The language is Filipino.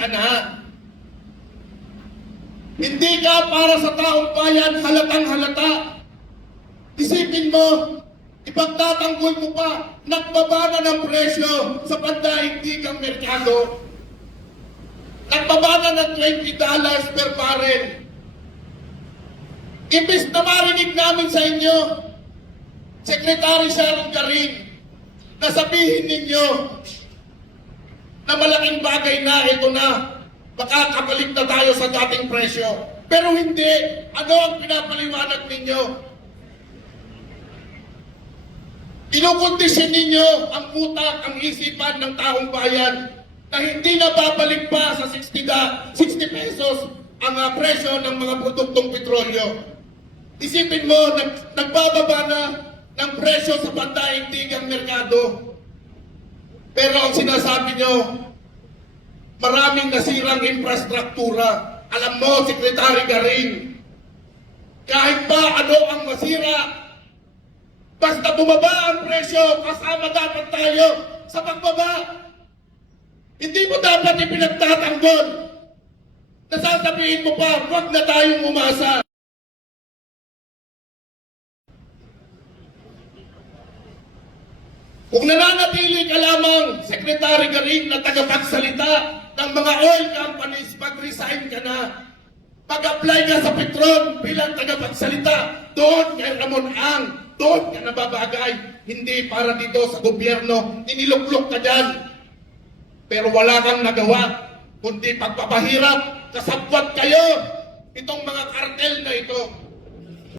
ka na. Hindi ka para sa taong bayan halatang halata. Isipin mo, ipagtatanggol mo pa, nagbaba na ng presyo sa pandaigdigang merkado. Nagbaba na ng $20 per barrel. Imbis na marinig namin sa inyo, Secretary Sharon Garin, na sabihin ninyo na malaking bagay na ito na, makakabalik na tayo sa dating presyo. Pero hindi, ano ang pinapaliwanag ninyo? Kinukondisyon ninyo ang utak, ang isipan ng taong bayan na hindi na babalik pa sa 60 pesos ang presyo ng mga produktong petrolyo. Isipin mo, nagbababa na ng presyo sa pandaigdigang merkado. Pero ang sinasabi nyo, maraming nasirang infrastruktura. Alam mo, Secretary Garin, kahit pa ano ang masira, basta bumaba ang presyo, kasama dapat tayo sa pagbaba. Hindi mo dapat ipinagtatanggol. Nasasabihin mo pa, huwag na tayong umasa. Kung nananatili ka lamang, Secretary Garin, na tagapagsalita ng mga oil companies, mag-resign ka na. Pag-apply ka sa Petron bilang tagapagsalita, doon kay Ramon Ang, doon ka nababagay. Hindi para dito sa gobyerno, iniluklok ka dyan. Pero wala kang nagawa, kundi pagpapahirap, kasabwat kayo itong mga kartel na ito.